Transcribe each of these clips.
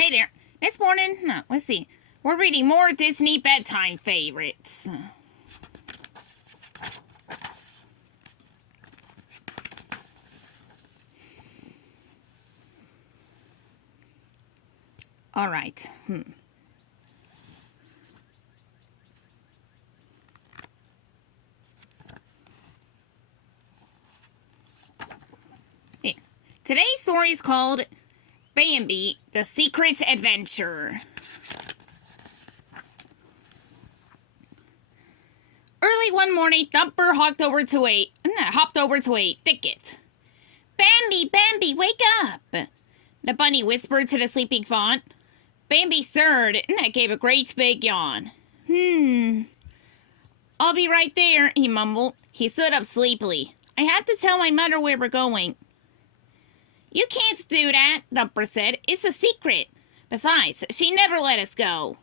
Hey there. This morning, let's see. We're reading more Disney bedtime favorites. All right. Here. Today's story is called Bambi, The Secret Adventure. Early one morning, Thumper hopped over to a thicket. Bambi, Bambi, wake up! The bunny whispered to the sleeping fawn. Bambi stirred and gave a great big yawn. I'll be right there, he mumbled. He stood up sleepily. I have to tell my mother where we're going. You can't do that, Thumper said. It's a secret. Besides, she never let us go.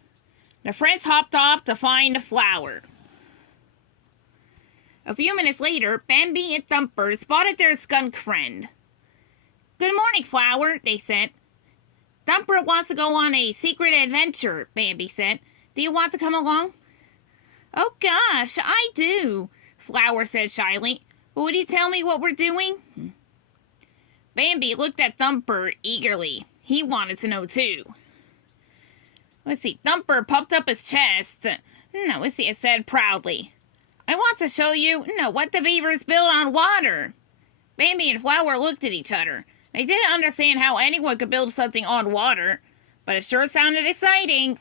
The friends hopped off to find a flower. A few minutes later, Bambi and Thumper spotted their skunk friend. Good morning, Flower, they said. Thumper wants to go on a secret adventure, Bambi said. Do you want to come along? Oh gosh, I do, Flower said shyly. Would you tell me what we're doing? Bambi looked at Thumper eagerly. He wanted to know too. Let's see, Thumper puffed up his chest. It said proudly. I want to show you, what the beavers build on water. Bambi and Flower looked at each other. They didn't understand how anyone could build something on water, but it sure sounded exciting.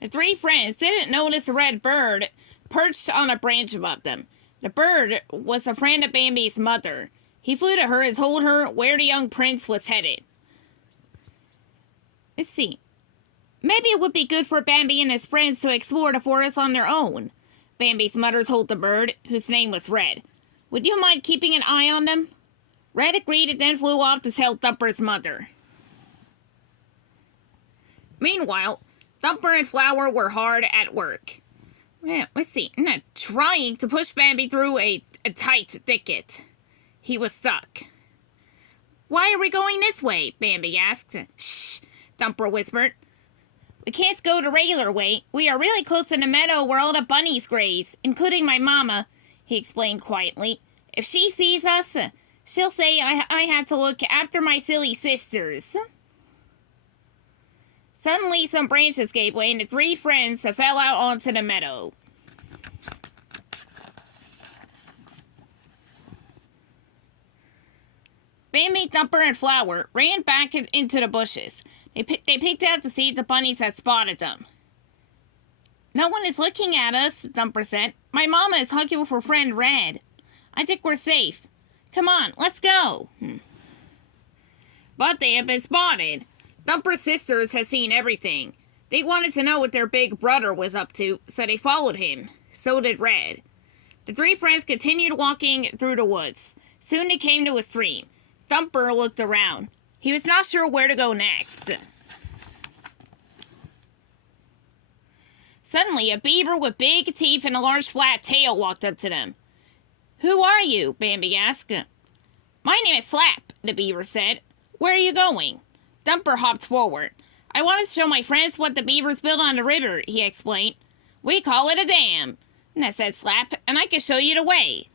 The three friends didn't notice a red bird perched on a branch above them. The bird was a friend of Bambi's mother. He flew to her and told her where the young prince was headed. Let's see. Maybe it would be good for Bambi and his friends to explore the forest on their own, Bambi's mother told the bird, whose name was Red. Would you mind keeping an eye on them? Red agreed and then flew off to tell Thumper's mother. Meanwhile, Thumper and Flower were hard at work. Trying to push Bambi through a tight thicket. He was stuck. Why are we going this way? Bambi asked. Shh, Thumper whispered. We can't go the regular way. We are really close to the meadow where all the bunnies graze, including my mama, he explained quietly. If she sees us, she'll say I had to look after my silly sisters. Suddenly, some branches gave way, and the three friends fell out onto the meadow. Bambi, Thumper, and Flower ran back into the bushes. They peeked out to see if the bunnies had spotted them. No one is looking at us, Thumper said. My mama is hugging with her friend Red. I think we're safe. Come on, let's go. But they had been spotted. Thumper's sisters had seen everything. They wanted to know what their big brother was up to, so they followed him. So did Red. The three friends continued walking through the woods. Soon they came to a stream. Thumper looked around. He was not sure where to go next. Suddenly, a beaver with big teeth and a large flat tail walked up to them. Who are you? Bambi asked. My name is Slap, the beaver said. Where are you going? Thumper hopped forward. I wanted to show my friends what the beavers build on the river, he explained. We call it a dam, said Slap, and I can show you the way.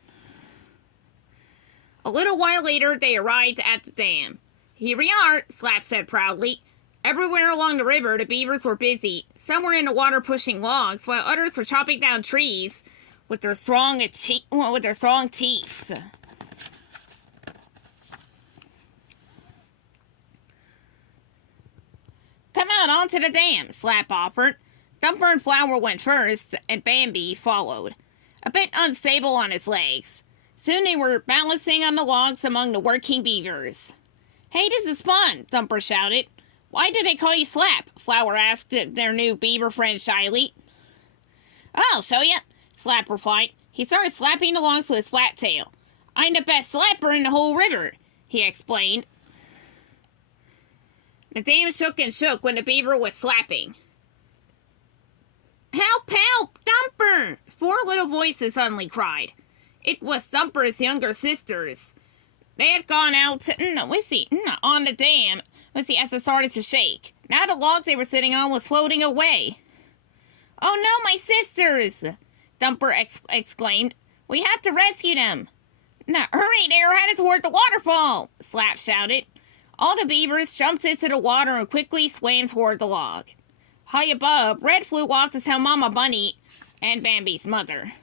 A little while later, they arrived at the dam. Here we are, Slap said proudly. Everywhere along the river, the beavers were busy. Some were in the water pushing logs, while others were chopping down trees with their strong teeth. Come out onto the dam, Slap offered. Thumper and Flower went first, and Bambi followed, a bit unstable on his legs. Soon they were balancing on the logs among the working beavers. Hey, this is fun, Thumper shouted. Why do they call you Slap? Flower asked their new beaver friend shyly. I'll show you, Slap replied. He started slapping the logs with his flat tail. I'm the best slapper in the whole river, he explained. The dam shook and shook when the beaver was slapping. Help, help, Thumper! 4 little voices suddenly cried. It was Thumper's younger sisters. They had gone out on the dam, as it started to shake. Now the log they were sitting on was floating away. Oh no, my sisters! Thumper exclaimed. We have to rescue them. Now hurry, they're headed toward the waterfall, Slap shouted. All the beavers jumped into the water and quickly swam toward the log. High above, Red flew off to tell Mama Bunny and Bambi's mother.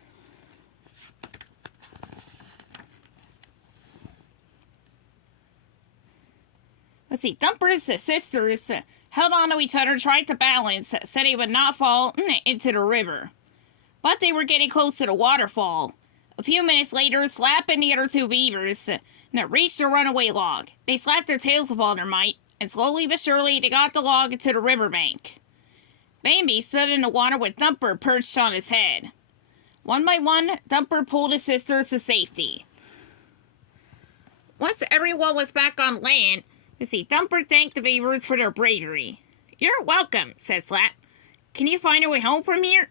Thumper's sisters held on to each other, tried to balance, so they would not fall into the river. But they were getting close to the waterfall. A few minutes later, Slap and the other two beavers reached the runaway log. They slapped their tails with all their might, and slowly but surely they got the log into the riverbank. Bambi stood in the water with Thumper perched on his head. One by one, Thumper pulled his sisters to safety. Once everyone was back on land, Thumper thanked the beavers for their bravery. You're welcome, said Slap. Can you find a way home from here?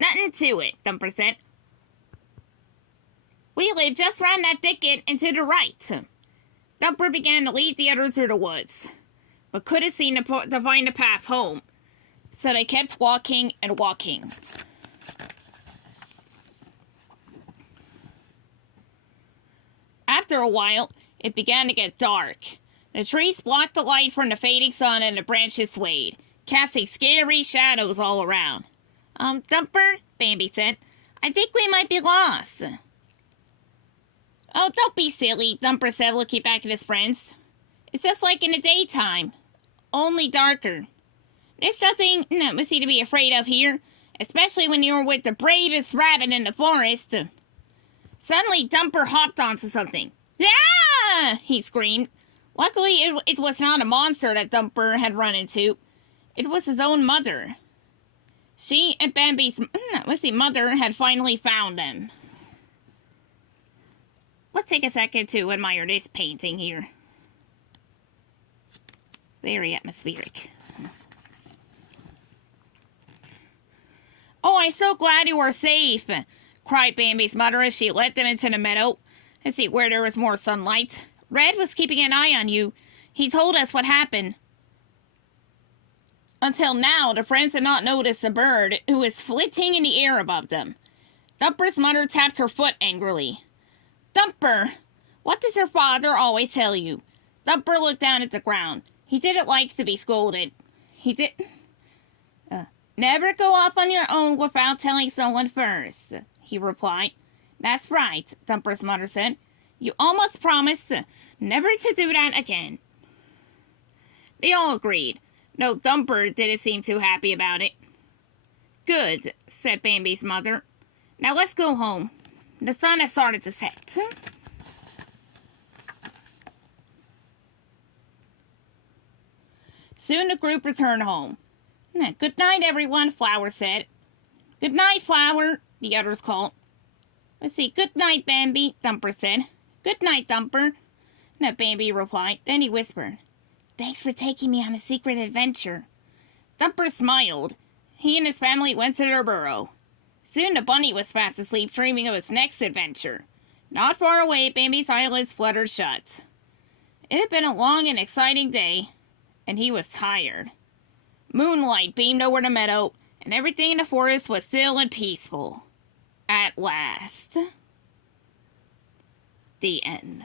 Nothing to it, Thumper said. We live just round that thicket and to the right. Thumper began to lead the others through the woods, but couldn't seem to find a path home, so they kept walking and walking. After a while, it began to get dark. The trees blocked the light from the fading sun and the branches swayed, casting scary shadows all around. Thumper, Bambi said, I think we might be lost. Oh, don't be silly, Thumper said, looking back at his friends. It's just like in the daytime, only darker. There's nothing to be afraid of here, especially when you're with the bravest rabbit in the forest. Suddenly, Thumper hopped onto something. Ah! He screamed. Luckily, it was not a monster that Thumper had run into. It was his own mother. She and Bambi's mother had finally found them. Let's take a second to admire this painting here. Very atmospheric. Oh, I'm so glad you are safe, cried Bambi's mother as she led them into the meadow. Where there was more sunlight. Red was keeping an eye on you. He told us what happened. Until now, the friends had not noticed a bird who was flitting in the air above them. Thumper's mother tapped her foot angrily. Thumper, what does your father always tell you? Thumper looked down at the ground. He didn't like to be scolded. Never go off on your own without telling someone first, he replied. That's right, Thumper's mother said. You almost promised never to do that again. They all agreed, though Thumper didn't seem too happy about it. Good, said Bambi's mother. Now let's go home. The sun has started to set. Soon the group returned home. Good night, everyone, Flower said. Good night, Flower, the others called. Good night, Bambi, Thumper said. Good night, Thumper. Bambi replied. Then he whispered, Thanks for taking me on a secret adventure. Thumper smiled. He and his family went to their burrow. Soon the bunny was fast asleep, dreaming of its next adventure. Not far away, Bambi's eyelids fluttered shut. It had been a long and exciting day, and he was tired. Moonlight beamed over the meadow, and everything in the forest was still and peaceful. At last. The end.